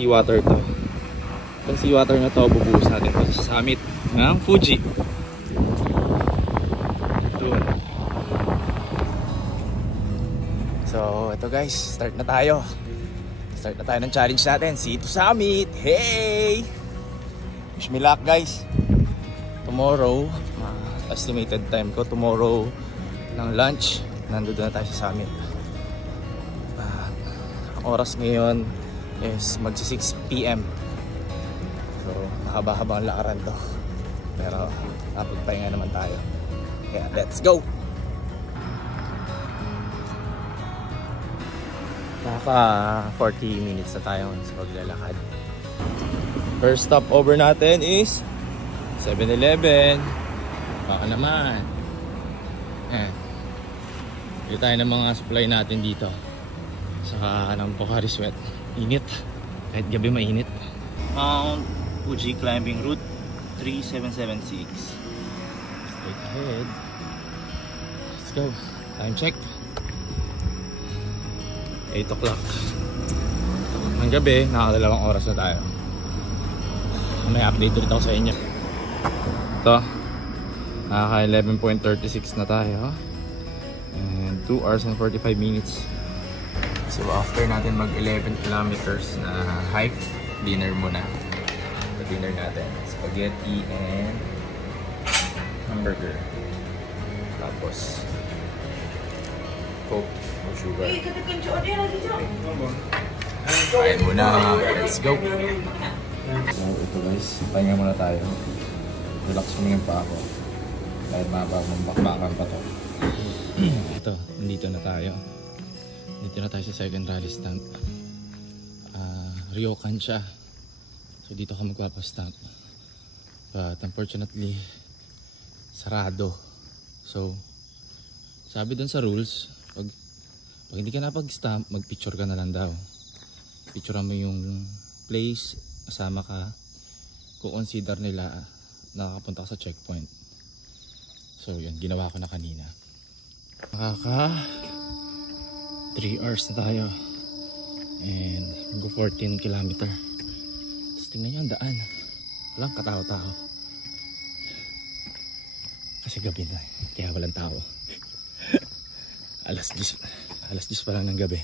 seawater to. Itong seawater na to, bubuhos natin to sa summit ng Fuji. Doon. So, ito guys, start na tayo. Start na tayo ng challenge natin. See you to summit! Hey! Wish me luck guys. Tomorrow, estimated time ko, tomorrow ng lunch, nandun na tayo sa summit. Ang oras ngayon is magsi 6 PM. So, nakabahaba ang lakaran to. Pero, napagpahinga naman tayo. Kaya, let's go! Naka 40 minutes na tayo sa paglalakad. First stop over natin is 7-Eleven. Baka naman. Bili tayo ng mga supply natin dito. Saka ng Pocari Sweat. Init. Kahit gabi mainit. Mount Fuji climbing route 3776. Straight ahead. Let's go. Time check. 8 o'clock ng gabi, nakadalawang oras na tayo. May update ulit ako sa inyo. Ito, nakaka 11.36 na tayo and 2 hours and 45 minutes. So after natin mag 11 kilometers na hike, dinner muna. So dinner natin, spaghetti and hamburger, tapos Coke o sugar. Kain muna. Let's go. So ito guys, pahinga muna tayo. Relax muna yung pa ako. Dahil mabakbakan pa to. Ito, nandito na tayo. Nandito na tayo sa second rally stamp. Ryokan siya. So dito ka magpapastamp. But unfortunately, sarado. So, sabi dun sa rules, pag hindi ka napag-stamp, mag-picture ka na lang daw. Picturean mo yung place, kasama ka, consider nila nakakapunta ka sa checkpoint. So yun, ginawa ko na kanina. Nakaka 3 hours na tayo and go 14 kilometer. Tapos tingnan nyo ang daan, walang katao-tao kasi gabi na, kaya walang tao. Alas 10 pa lang ng gabi.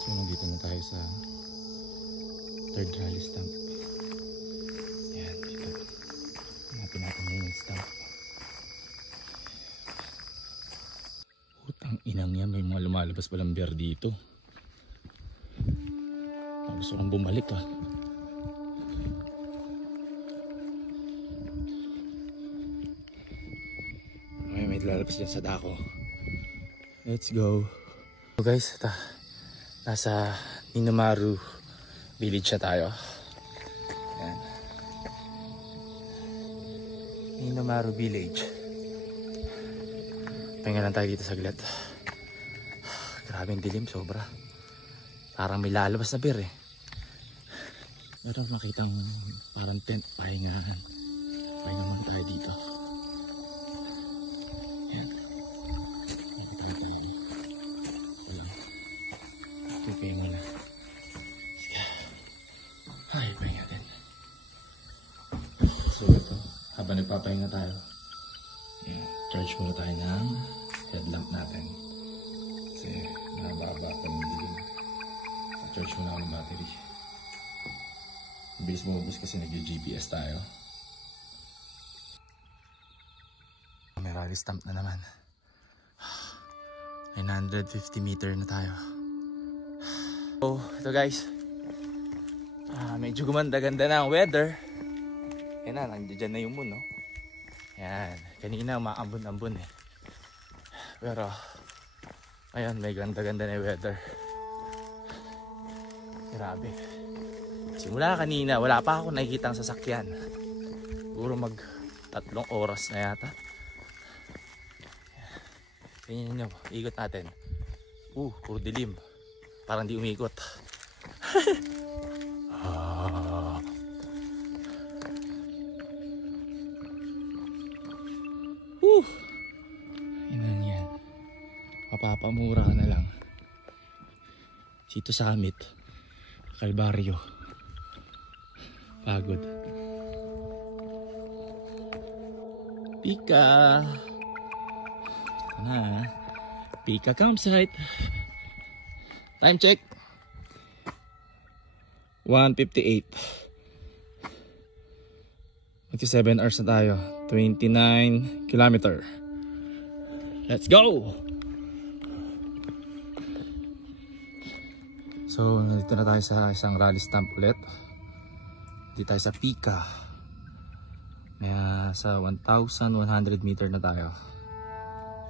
So nandito na tayo sa third rally stamp. Ayan, dito hanapin natin yung stamp. Putang inang yan, may mga lumalabas palang bear dito. Gusto kong bumalik ah. May lalabas dyan sa dako. Let's go. So guys, nasa Ninamaru village na tayo. Ayan. Ninamaru village. Pahinga lang tayo dito saglit. Grabe ang dilim, sobra. Parang may lalabas na bear eh. Meron makitang parang tent, pahingahan. Pahinga muna tayo dito. Ayan. Makita tayo. Wala. Tupay muna. Sige. Ay, pahinga din. So ito, habang nagpapahinga tayo, ayan, charge muna tayo ng headlamp natin. Kasi nababa pa ng dilim. Charge muna ang battery. Bilis bumubos kasi nag-GPS tayo. May rally stamp na naman. 950 meter na tayo. So ito guys, medyo gumanda-ganda na ang weather. Yan na, nandiyan na yung moon, no? Yan, kanina umaambon-ambon eh. Pero ngayon may ganda-ganda na yung weather. Grabe. Simula kanina, wala pa ako nakikitang sasakyan. Siguro mag 3 oras na yata. Tingnan nyo, ikot natin. Puro dilim. Parang di umikot. Inan yan. Mapapamura ka na lang. Dito sa summit, Kalbaryo. Pagod. Pika. Ito na. Pika campsite. Time check. 1:58. 27 hours na tayo. 29 kilometer. Let's go! So, nandito na tayo sa isang rally stamp ulit. Dito tayo sa Pika. Sa 1,100 meter na tayo.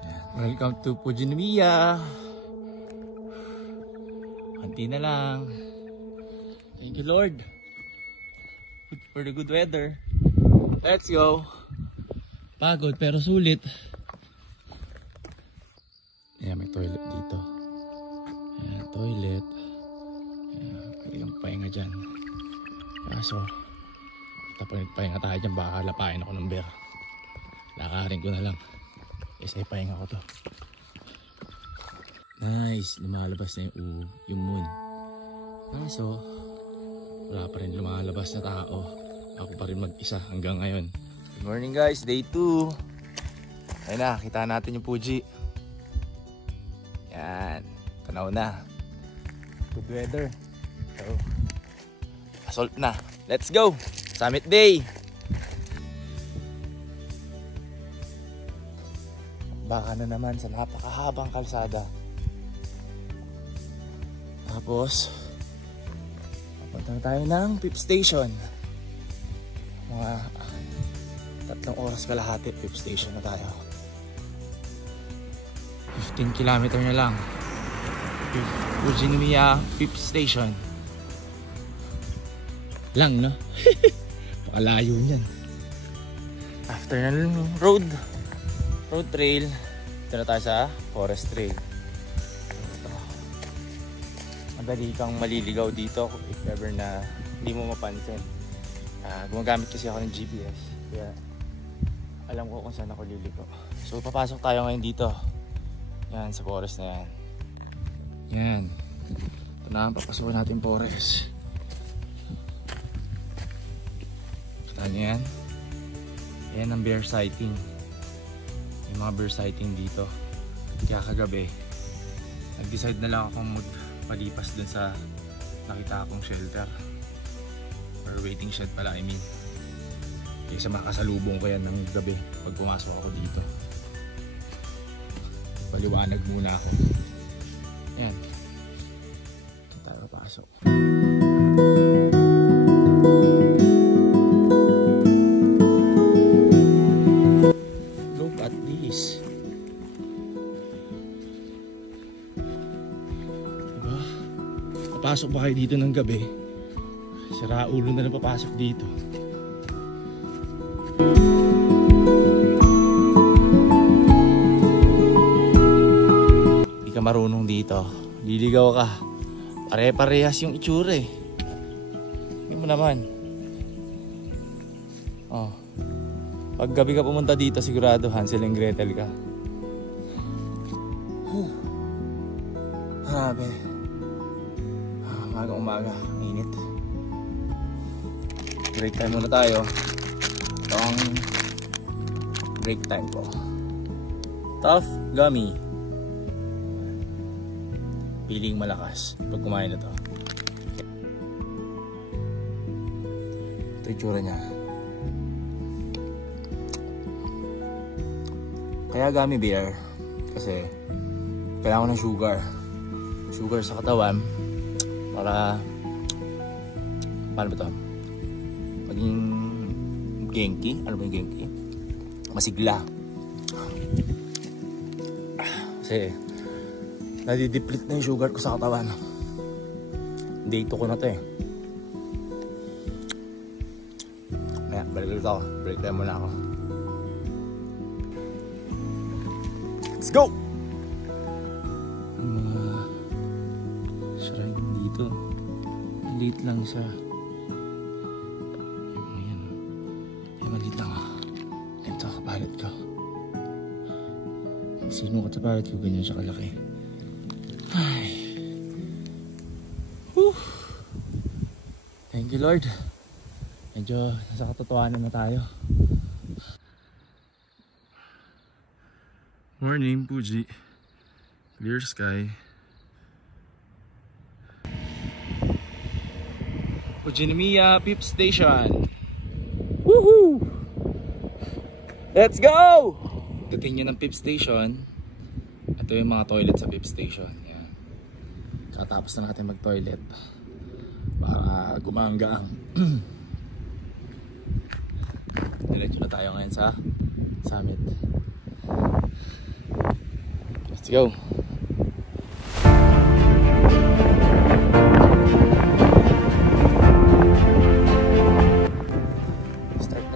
Ayan. Welcome to Pujinomiya. Kunti na lang. Thank you, Lord, for the good weather. Let's go. Pagod pero sulit. Ayan, may toilet dito. Ayan, toilet. Ayan, pwede kang pahinga dyan. Kaso, tapos nagpahinga tayo dyan, baka lapain ako ng bear. Lakarin ko na lang. Isa pahinga ko to. Nice, lumalabas na yung moon. Kaso, wala pa rin lumalabas na tao. Ako pa rin mag-isa hanggang ngayon. Good morning guys, day 2. Ayun na, kita natin yung Fuji. Yan, tanaw na. Good weather. So, assault na. Let's go! Summit day! Baka na naman sa napakahabang kalsada. Tapos, punta na tayo ng pip station. Mga 3 oras kalahati, pip station na tayo. 15 kilometer na lang. Pujinomiya pip station. Lang, no? Pakalayo niyan. After ng road trail, ito na tayo sa forest trail. Madali kang maliligaw dito if ever na hindi mo mapansin. Gumagamit kasi ako ng GPS, kaya alam ko kung saan ako liligaw. So papasok tayo ngayon dito. Yan, sa forest na yan. Yan, ito na ang papasukin natin forest. Kita nyo yan? Yan ang bear sighting. May mga bear sighting dito. Kaya kagabi nag-decide na lang akong palipas dun sa nakita akong shelter or waiting shed pala, I mean, kaysa makasalubong ko yan ng gabi pag pumasok ako dito. Paliwanag muna ako. Yan, tayo pasok. Look at this. Papasok ba kayo dito ng gabi? Sira ulo na lang papasok dito. Hindi ka marunong dito, liligaw ka. Pare-parehas yung itsura eh. Hindi mo naman. Oh. Pag gabi ka pumunta dito, sigurado Hansel and Gretel ka. Grabe. Umaga, init. Break time muna tayo. Ito ang break time ko. Tough gummy. Piling malakas pag kumain na to. Ito yung tsura niya. Kaya gummy bear kasi kailangan ng sugar sa katawan para paano ba ito? Maging genki. Ano ba yung genki? Masigla. Kasi nadideplete na yung sugar ko sa katawan. Dito ko na to eh. Kaya balik ulit ako. Break time muna ako. Let's go! Maliit lang siya. Ayan. Maliit lang ah. Ganito kapalit ko. Sino ka kapalit ko, ganyan siya kalaki. Ay. Whew. Thank you Lord. Medyo nasa katotohanan na tayo. Morning Puji. Clear sky. Ujinamiya Pip Station. Woohoo! Let's go! Dating nyo ng Pip Station. Ito yung mga toilet sa Pip Station. Yan. Katapos na natin mag-toilet para gumangga ang diretso na tayo ngayon sa summit. Let's go!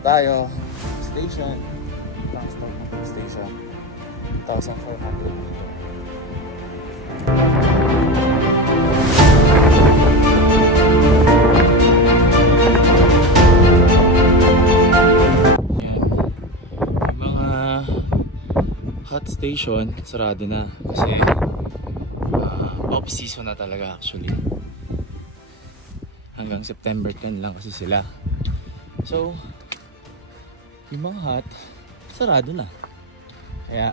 Tayo station, ang start ng station 1,400 meter. Yan. Yung mga hot station sarado na kasi off season na talaga actually. Hanggang September 10 lang kasi sila. So yung mga hot, sarado na. Kaya,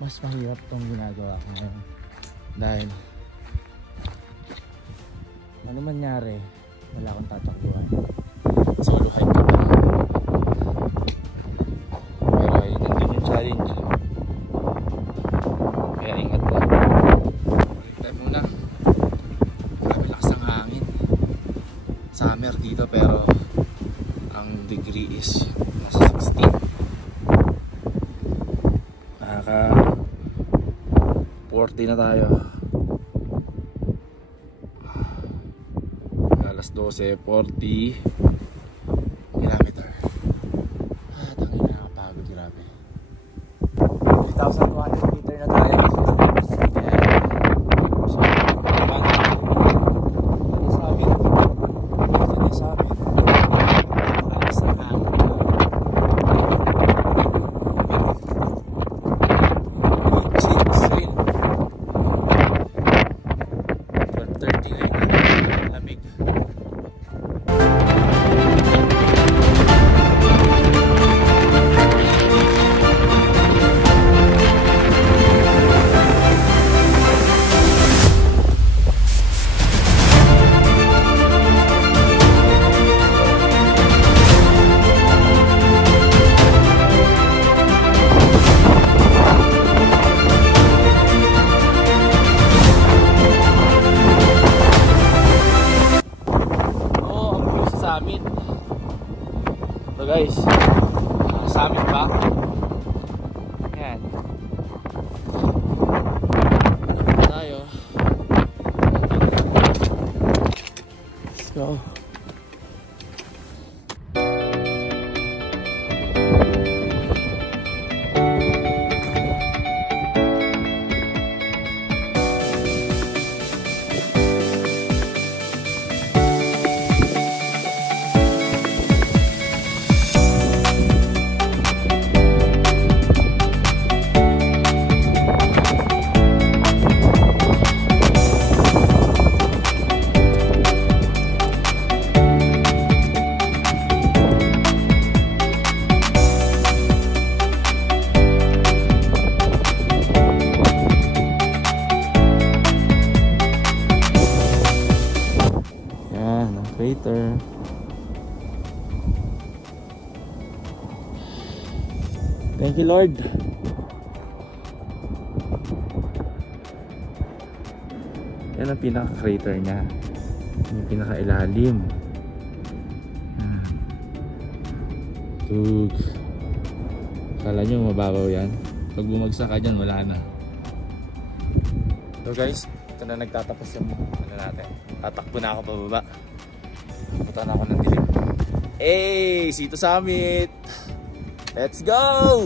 mas mahirap itong ginagawa ko ngayon. Dahil, ano mangyari, wala akong tatakbuhan. Solo hike ka pa. Pero yun nandun yung challenge. Kaya ingat na. Balik tayo muna. Grabe lakas ang hangin. Summer dito pero ang degree is nasa 16. Nakaka 40 na tayo. Alas 12, 40 kilometer. Tangin na nakapagod, grabe. 3,200 meter na tayo. So guys, summit pa. Yan. Tayo. Let's go. Crater. Thank you Lord. Yan ang pinaka-crater niya. Yung pinaka-ilalim. Tug. Kala nyo mababaw yan. Pag bumagsak ka dyan, wala na. So guys, ito na nagtatapos yung ano natin. Tatakbo na ako pababa. Punta na ako ng dilim. Hey! Sito Summit! Let's go!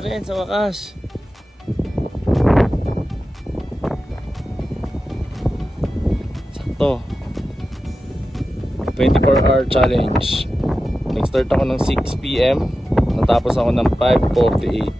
na rin sa wakas. Sakto. 24-hour challenge. Nag-start ako ng 6 PM. Natapos ako ng 5:48.